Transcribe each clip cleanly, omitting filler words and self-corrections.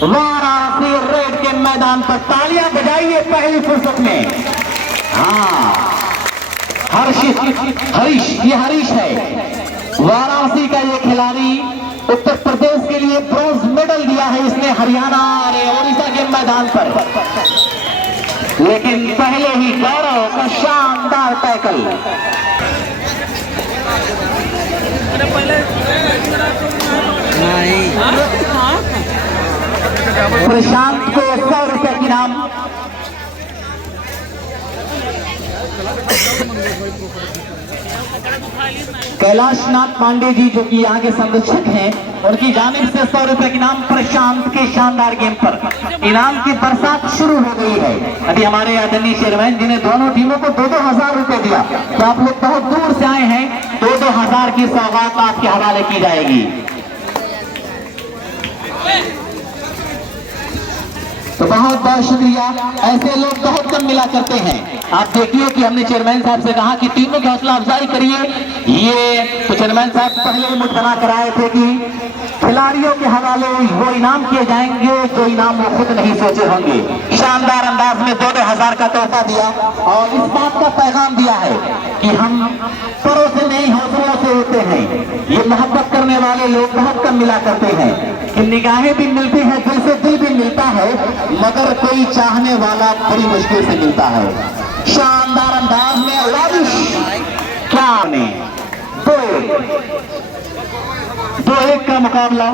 Varanasi red के मैदान पर तालियां बजाइए पहली फुर्सत में। हाँ, हरीश, ये हरीश है, वाराणसी का ये खिलाड़ी उत्तर प्रदेश के लिए ब्रॉन्ज मेडल दिया है इसने हरियाणा और ओडिशा के मैदान पर। लेकिन पहले ही गौरव का शानदार टैकल। प्रशांत को 100 रुपए की इनाम। कैलाश नाथ पांडे जी जो कि यहाँ के संरक्षक हैं, उनकी जानिब से 100 रुपए की इनाम प्रशांत के शानदार गेम पर। इनाम की बरसात शुरू हो गई है। अभी हमारे आदरणीय चेयरमैन जिन्हें दोनों टीमों को 2-2 हजार रुपए दिया, तो आप लोग बहुत दूर से आए हैं, 2-2 हजार की सौगात आपके हवाले की जाएगी। तो बहुत बहुत शुक्रिया। ऐसे लोग बहुत कम मिला करते हैं। आप देखिए कि हमने चेयरमैन साहब से कहा कि टीमों की हौसला अफजाई करिए। ये तो चेयरमैन साहब पहले ही मुठभेड़ कराए थे कि खिलाड़ियों के हवाले वो इनाम किए जाएंगे जो इनाम वो खुद नहीं सोचे होंगे। शानदार अंदाज में 2-2 हजार का तोहफा दिया और इस बात का पैगाम दिया है कि हम परों से नहीं हौसलों से होते हैं। ये मोहब्बत करने वाले लोग बहुत कम मिला करते हैं कि निगाहें भी मिलती हैं, दिल से दिल भी मिलता है, मगर कोई चाहने वाला बड़ी मुश्किल से मिलता है। शानदार अंदाज में लाविश क्या ने 2-1 का मुकाबला।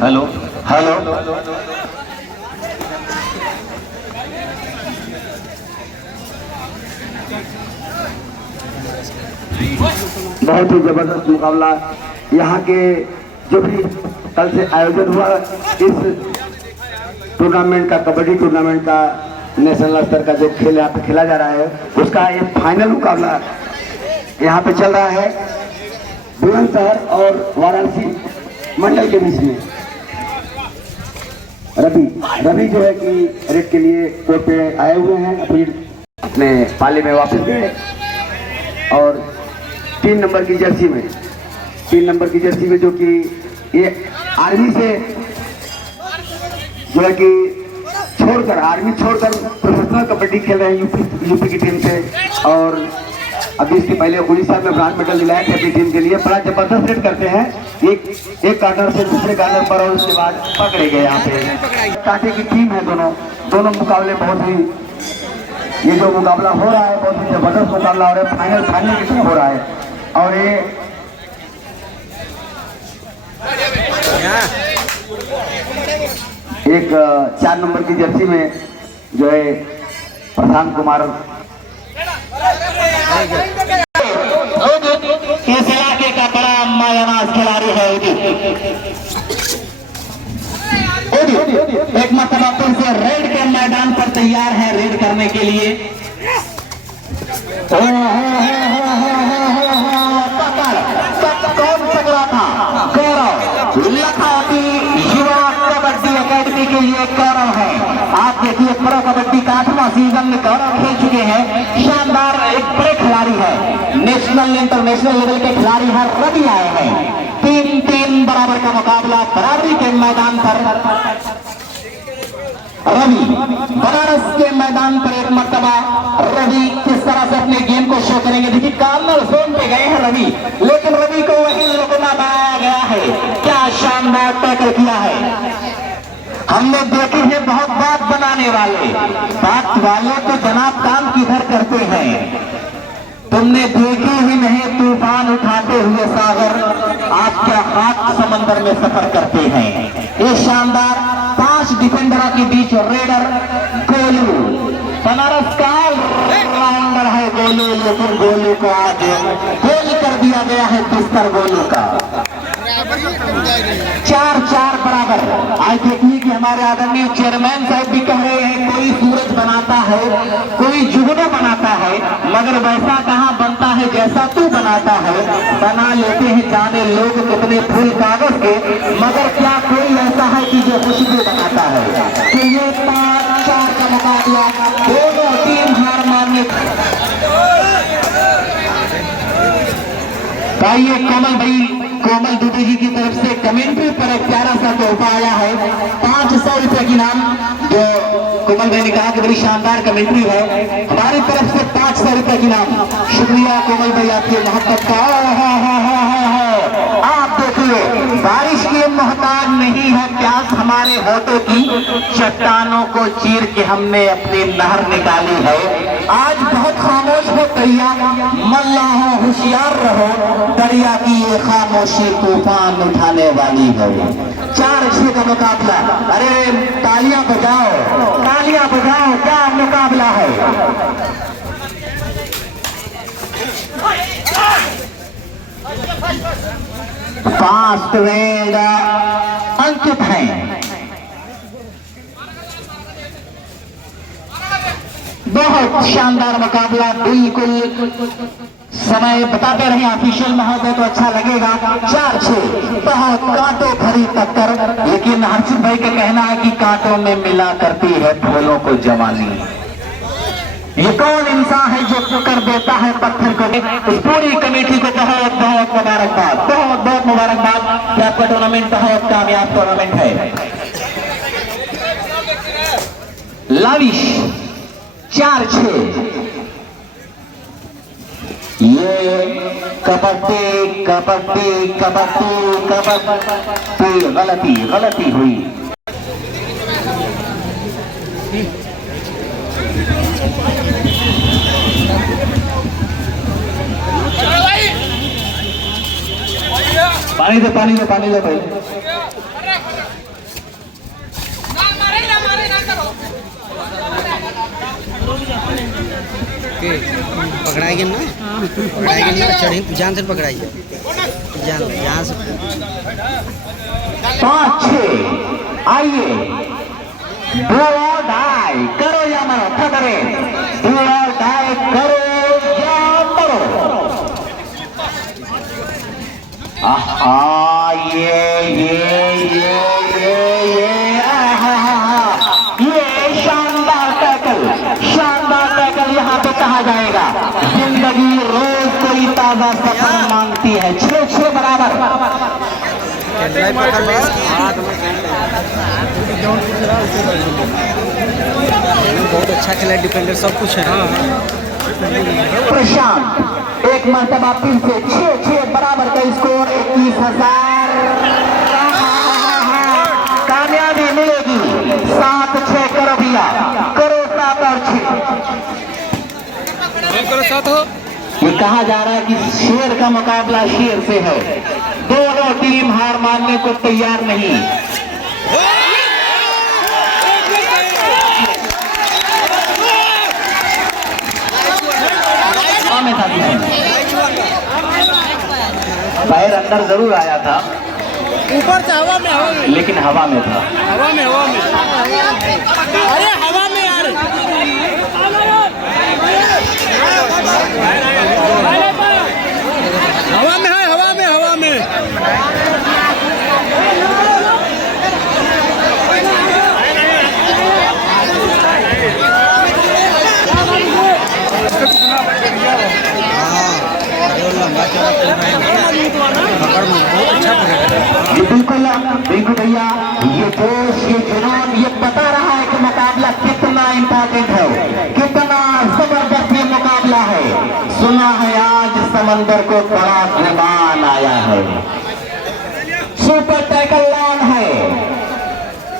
हेलो हेलो, बहुत ही जबरदस्त मुकाबला यहाँ के जो भी कल से आयोजन हुआ इस टूर्नामेंट का, कबड्डी टूर्नामेंट का नेशनल स्तर का जो खेल यहाँ पे खेला जा रहा है, उसका ये फाइनल मुकाबला यहाँ पे चल रहा है बुलंदशहर और वाराणसी मंडल के बीच में। रवि जो है कि रेड के लिए कोर्ट पे आए हुए हैं, अपने पाले में वापस गए और 3 नंबर की जर्सी में जो कि ये आर्मी से जो है कि आर्मी छोड़कर प्रोफेशनल कबड्डी खेल रहे हैं यूपी की टीम से। और अभी इसके पहले उड़ीसा में ब्रांज मेडल दिलाया था अपनी टीम के लिए। बड़ा जबरदस्त रेड करते हैं, एक कार्नर से दूसरे कार्नर पर और उसके बाद पकड़े गए। यहाँ पे कांटे की टीम है दोनों मुकाबले बहुत ही, ये जो मुकाबला हो रहा है बहुत ही जबरदस्त मुकाबला हो रहा है, फाइनल की तरह हो रहा है। और ये एक 4 नंबर की जर्सी में जो है प्रशांत कुमार इस इलाके का बड़ा मायानाज खिलाड़ी है। एक मरतबा फिर से रेड के मैदान पर तैयार है रेड करने के लिए। कौन पकड़ा था? गौरव लखावती युवा कबड्डी एकेडमी के लिए गौरव है। आप देखिए प्रो कबड्डी का 8वां सीजन में गौरव खेल चुके हैं। शानदार एक बड़े खिलाड़ी है, नेशनल इंटरनेशनल लेवल के खिलाड़ी है। रवि आए हैं। 3-3 बराबर का मुकाबला बराबरी के मैदान पर। रवि बनारस के मैदान पर एक मरतबा रवि किस तरह से अपने गेम को शो करेंगे। देखिए कार्नर जोन पे गए हैं रवि, लेकिन रवि को वही रोकना पाया गया है। क्या शानदार टैकल किया है। हमने देखे हैं बहुत बात बनाने वाले, बात वाले तो जनाब काम किधर करते हैं। तुमने देखे ही नहीं तूफान उठाते हुए सागर, आप क्या हाथ समंदर में सफर करते हैं। ये शानदार 5 डिफेंस रेडर गोलू, बनारस का राउंडर है गोलू, लेकिन गोलू को आज गोल कर दिया गया है बिस्तर गोलू का। 4-4 बराबर। आज देखिए कि हमारे आदरणीय चेयरमैन साहब भी कह रहे हैं कोई सूरज बनाता है, कोई जुगनू बनाता है, मगर वैसा कहाँ बनता है जैसा तू बनाता है। बना लेते हैं जाने लोग कितने फूल कागज के, मगर क्या कोई ऐसा है कि जो खुशबू बनाता है। तो ये 5-4 का मुकाबला, दोनों टीम हार मानने। आइए कोमल दुबे जी की तरफ से कमेंट्री पर एक प्यारा सा तोहफा आया है, 500 रुपए की नाम, जो कोमल भाई ने कहा कि बड़ी शानदार कमेंट्री है, हमारी तरफ से 500 रुपए की नाम। शुक्रिया कोमल भाई आपकी मोहब्बत का। आप देखिए बारिश की मोहताज नहीं है प्यास हमारे होठों की, चट्टानों को चीर के हमने अपनी नहर निकाली है। आज बहुत खामोश हो दरिया, मल्ला हो होशियार रहो, दरिया की ये खामोशी तूफान उठाने वाली है। 4-6 का मुकाबला। अरे तालियां बजाओ, क्या मुकाबला है। फास्ट रेड अंकित हैं। बहुत शानदार मुकाबला, बिल्कुल समय बताते रहे ऑफिशियल महोदय तो अच्छा लगेगा। 4-6 बहुत कांटों भरी टक्कर, लेकिन हर्षित भाई का कहना है कि कांटों में मिला करती है फूलों को जवानी। ये कौन इंसान है जो कर देता है पत्थर को। इस पूरी कमेटी को बहुत बहुत मुबारकबाद, बहुत बहुत मुबारकबाद कि आपका टूर्नामेंट बहुत कामयाब टूर्नामेंट है। लाविश 4-6। ये कबड्डी गलती हुई। पानी दे भाई। पकड़ाएंगे ना, चढ़ी जान से पकड़ाइए, जान से। 5-6 आइए, डू और डाई करो या मरो, ठगरे डू और डाई करो या मरो। ये शानदार टैकल यहाँ पे कहा जाएगा। जिंदगी रोज कोई ताजा सफर मांगती है। 6-6 बराबर। बहुत अच्छा खेला, डिफेंडर सब कुछ है। प्रशांत एक मरतबा फिर से 6-6 बराबर का स्कोर। 21,000 कामयाबी मिलेगी। 7-6 करो भैया, करो 7 और 6। ये कहा जा रहा है कि शेर का मुकाबला शेर से है। दोनों टीम हार मानने को तैयार नहीं। में था, पैर अंदर जरूर आया था, ऊपर से हवा में, लेकिन हवा में था। अरे हवा में यार, हवा में। बिल्कुल भैया, ये जोश, ये जुनून, ये बता रहा है कि मुकाबला कितना इम्पोर्टेंट है, कितना जबरदस्त ये मुकाबला है। सुना है आज समंदर को बड़ा विमान आया है। सुपर टैकल लॉन है,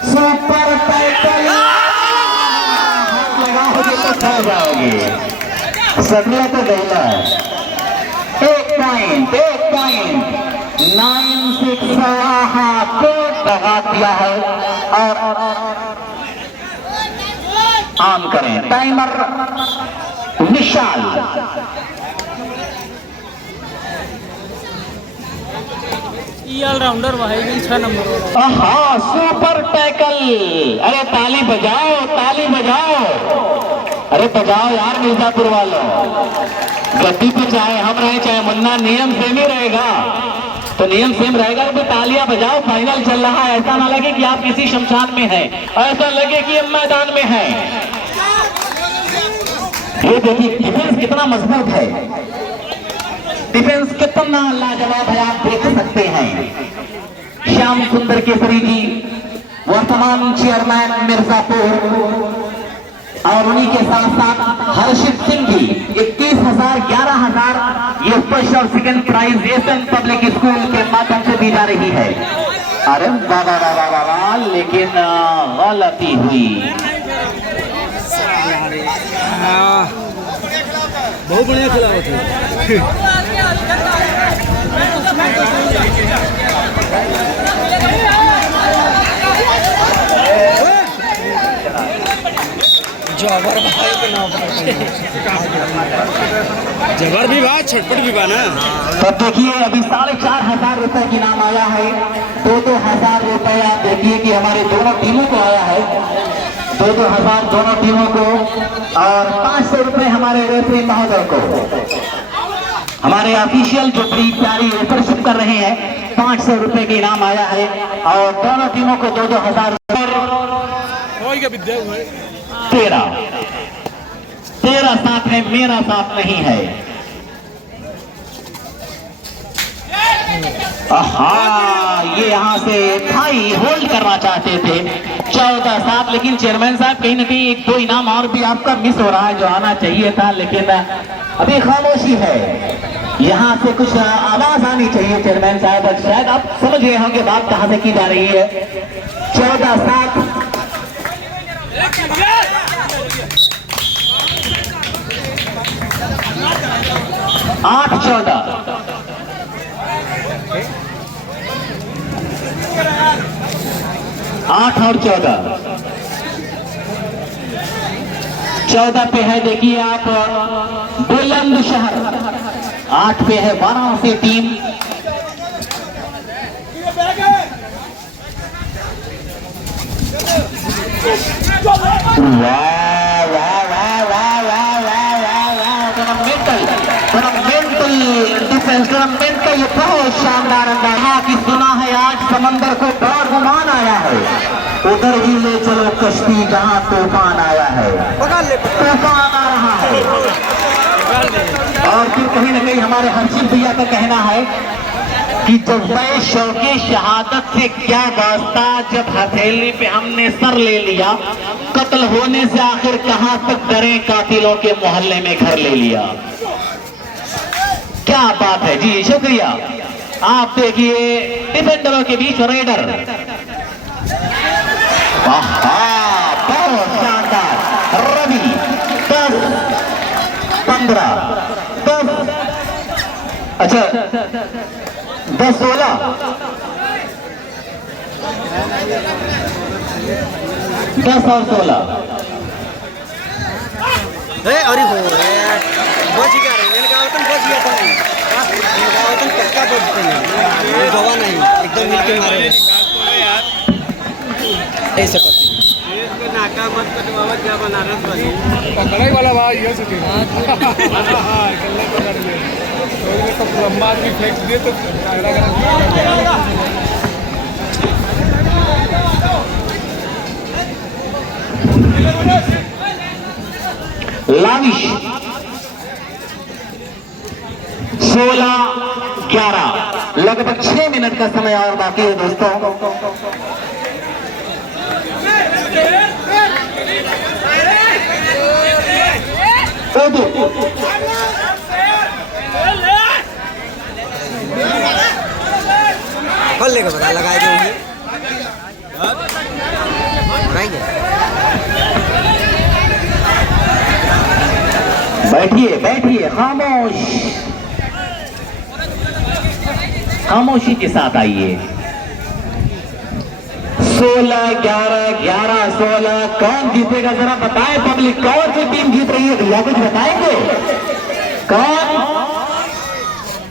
सुपर टैकल लगाओगे तो सड़ जाओगे। सगला तो गैला। 1 पॉइंट 9-6 हाथ को दबा दिया है। और ऑन करें। टाइमर विशाल। ऑलराउंडर भाई 6 नंबर वाला। हाँ, सुपर टैकल। अरे ताली बजाओ, ताली बजाओ, अरे बजाओ यार मिर्जापुर वालों। गद्दी पे चाहे हम रहे चाहे मुन्ना, नियम सेम ही रहेगा, तो नियम सेम रहेगा। तो तालियां बजाओ, फाइनल चल रहा है। ऐसा ना लगे कि आप किसी शमशान में हैं, ऐसा लगे कि हम मैदान में हैं। ये देखिए डिफेंस कितना मजबूत है, डिफेंस कितना लाजवाब है, आप देख सकते हैं। श्याम सुंदर केसरी जी वर्तमान चेयरमैन मिर्जापुर, और उन्हीं के साथ साथ हर्षित सिंह जी 21,000 11,000 ये फर्स्ट और second prize SN public school के माध्यम से दी जा रही है। अरे वाह वाह वाह वाह वाह, लेकिन गलती हुई। बहुत बढ़िया खिलावत है। जबर भाई के नाम जबर भी बा, छटपट भी बा ना। तब देखिए अभी 4,500 रुपए की नाम आया है। 2,000 रुपया देखिए कि हमारे दोनों टीमों को आया है, 2,000 दोनों टीमों को, और 500 रुपए हमारे रेफरी महोदय को। हमारे ऑफिशियल जो बड़ी प्यारी रेफरशिप कर रहे हैं, 500 रुपए के इनाम आया है, और दोनों टीमों को 2,000। 13 साथ है, मेरा साथ नहीं है। हाँ, ये यहाँ से भाई होल्ड करना चाहते थे 14 साथ, लेकिन चेयरमैन साहब कहीं ना कहीं 1-2 इनाम और भी आपका मिस हो रहा है, जो आना चाहिए था, लेकिन अभी खामोशी है। यहाँ से कुछ आवाज आनी चाहिए चेयरमैन साहब, शायद आप समझ गए होंगे बात कहाँ से की जा रही है। 14 साथ 8-14, 8 और 14, 14 पे है देखिए आप बुलंदशहर, 8 पे है वाराणसी टीम, मेंटल ये बहुत शानदार अंदाज की सुना है। आज समंदर को बाढ़ गुमान आया है, उधर ही ले चलो कश्ती जहां तूफान आया है, तूफान आ रहा है। और फिर कहीं ना कहीं हमारे हर्षित भैया का कहना है कि जब वह शौके शहादत से क्या वास्ता, जब हथेली पे हमने सर ले लिया, कत्ल होने से आखिर कहां तक डरे, कातिलों के मोहल्ले में घर ले लिया। क्या बात है जी, शुक्रिया। आप देखिए डिफेंडरों के बीच रेडर, बहुत शानदार। रवि 10, 15, 10, अच्छा 10, 16, 10 और 16। अरे हो बच गया रे, मैंने कहा तुम बच गया था, मैंने कहा तुम पक्का बचते नहीं, गवा नहीं, एकदम मिल के मारे ऐसे करते नाका मत कटवावा, क्या बनारस वाली पकड़ाई वाला भाई ये से कल्ले पकड़ लिए तो लंबा आदमी फेंक दिए तो लाविश 16-11, लगभग 6 मिनट का समय और बाकी है दोस्तों। कल लेकर पता लगाए देंगे, बैठिए बैठिए, खामोश, खामोशी के साथ आइए। 16-11, 11-16, कौन जीतेगा जरा बताएं पब्लिक, कौन सी टीम जीत रही है भैया, कुछ बताएंगे? कौन?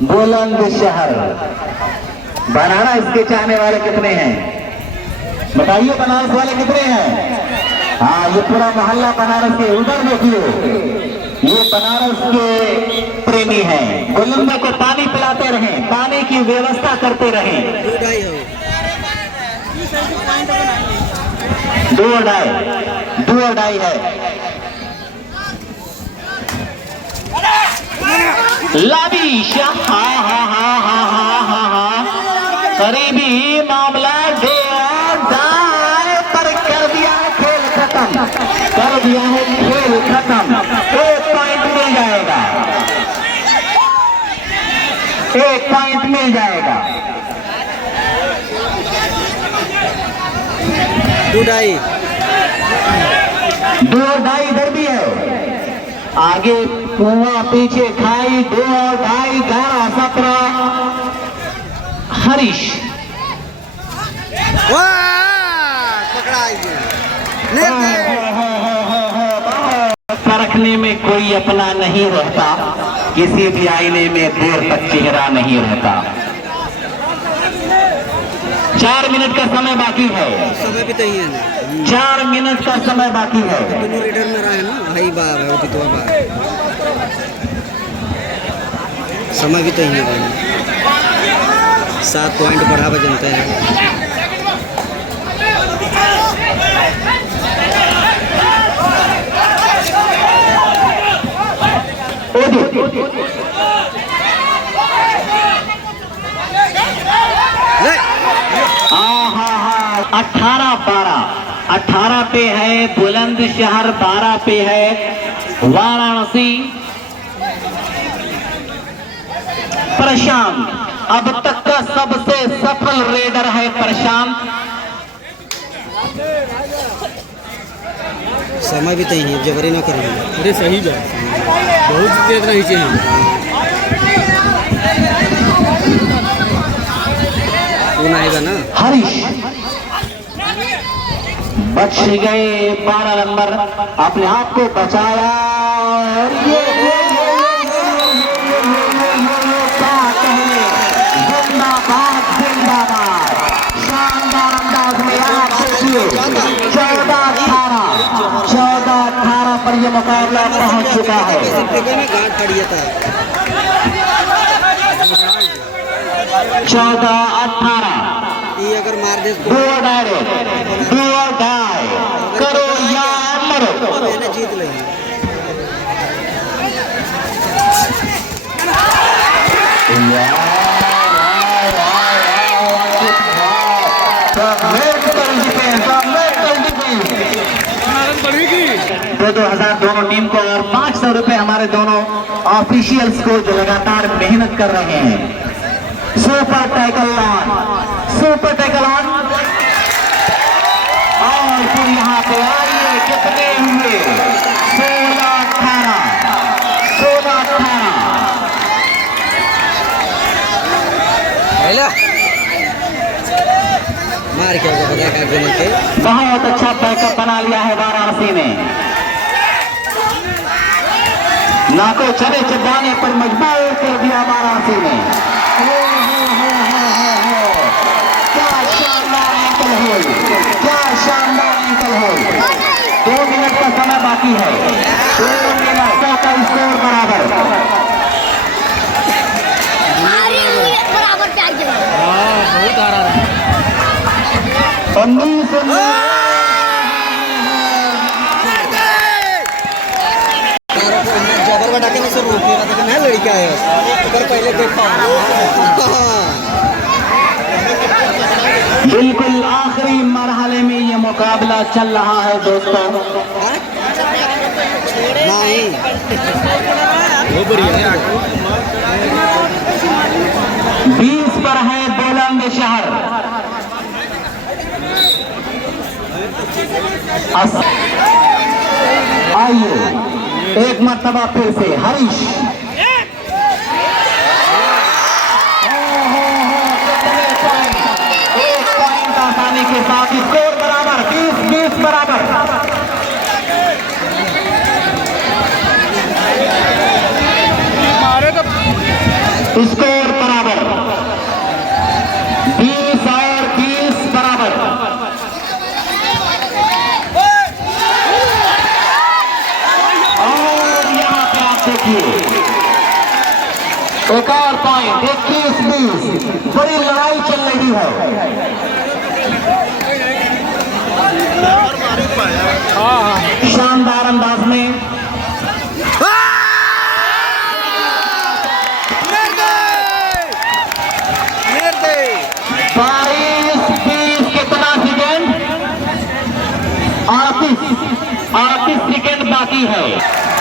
बुलंदशहर। बनारस के चाहने वाले कितने हैं बताइए, बनारस वाले कितने हैं? हाँ, ये पूरा मोहल्ला बनारस के, उधर देखिए ये बनारस के प्रेमी हैं। बुलंद को पानी पिलाते रहें, पानी की व्यवस्था करते रहें। 2-2 है। लाबिश, करीबी मामला 2-2 पर कर दिया है खेल खत्म, कर दिया है खेल खत्म। 1 पॉइंट मिल जाएगा, 1 पॉइंट मिल जाएगा। 2-2 इधर भी है, आगे कुआं पीछे खाई। 2-2, 11-17। हरीश परखने में कोई अपना नहीं रहता, किसी भी आईने में देर तक चेहरा नहीं रहता। 4 मिनट का समय बाकी है, समय भी तो ही है। 4 मिनट का समय बाकी है। दोनों रीडर में रहा है ना, भाई बार है तो बार समय भी तो ही है। 7 पॉइंट बढ़ावा जनता है। हाँ 18-12, 18 पे है बुलंदशहर, 12 पे है वाराणसी। प्रशांत अब तक का सबसे सफल रेडर है प्रशांत। समय भी तो ही है, जबरी ना करें। अरे सही बात, बहुत तेज नहीं चाहिए। कौन आएगा ना? हरीश बच गए, 12 नंबर, अपने आप को बचाया। और ये जिंदाबाद जिंदाबाद, शानदार अंदाज में आप देखिए 14-18 पर यह मुकाबला पहुंच चुका है। गांठ पड़िया था। 14-18 ये अगर मार दे 2-2 करो या मरो। मैंने जीत ली। तो 2,000 दोनों टीम को और 500 रुपए हमारे दोनों ऑफिशियल्स को जो लगातार मेहनत कर रहे हैं। Super tackle on, super tackle on. और फिर यहाँ पे आइए कितने हुए? 16-18, 16-18। मार के बहुत अच्छा बैकअप बना लिया है वाराणसी ने। नाको चले चिल्लाने पर मजबूर कर दिया वाराणसी ने। क्या शानदार एंकल होल, क्या शानदार एंकल होल। 2 मिनट का समय बाकी है, 2 मिनट का स्कोर बराबर। बहुत आ रहा है। 19 जबर बटा के नहीं सर रोकेगा तो मैं लड़का है पर पहले देखा। बिल्कुल आखिरी मरहले में ये मुकाबला चल रहा है दोस्तों। नहीं वो बढ़िया 20 पर है बुलंदशहर। आइए एक मर्तबा फिर से हरीश। एक पॉइंट आसानी के साथ इसको स्कोर बराबर 20 और 20 बराबर। और यहां पे आप देखिए एक और पॉइंट 21-20, बड़ी लड़ाई चल रही है। शानदार अंदाज में बाईस 20 कितना सेकेंड? 38 सेकेंड बाकी है।